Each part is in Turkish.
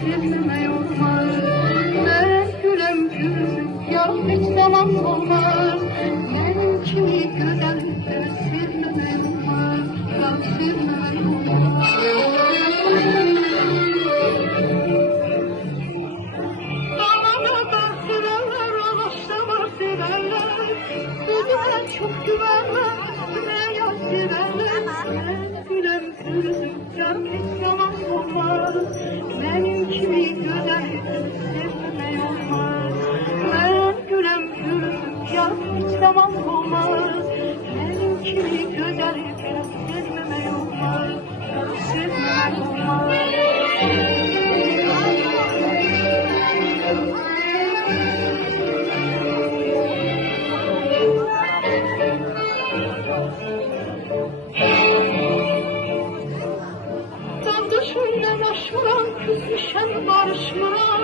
sevmeme olmaz. Ben gülem gülüm ya hiç zaman olmaz. Benim kimi güzel sevmeme olmaz. Ya sevmeme olmaz. Çok güvenmem, ne yar severler. Gülem gülüm, can hiç zaman olmaz. Benim kimi güzel sevmeme olmaz. Ben gülem gülüm, can hiç zaman olmaz. Benim kimi güzel sevmeme olmaz. Sevmeme olmaz. Kardeşimle aşmıram, küsmüşen barışmıram.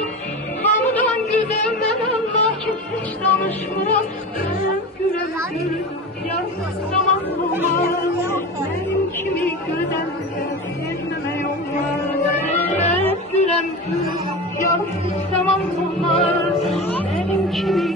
Hamıdan güzelden lakin hiç danışmıram. Ben gülem gülüm, yar zaman olmaz. Benim kimi güzel sevmeme olmaz. Ben gülem gülüm, yar zaman olmaz. Benim kimi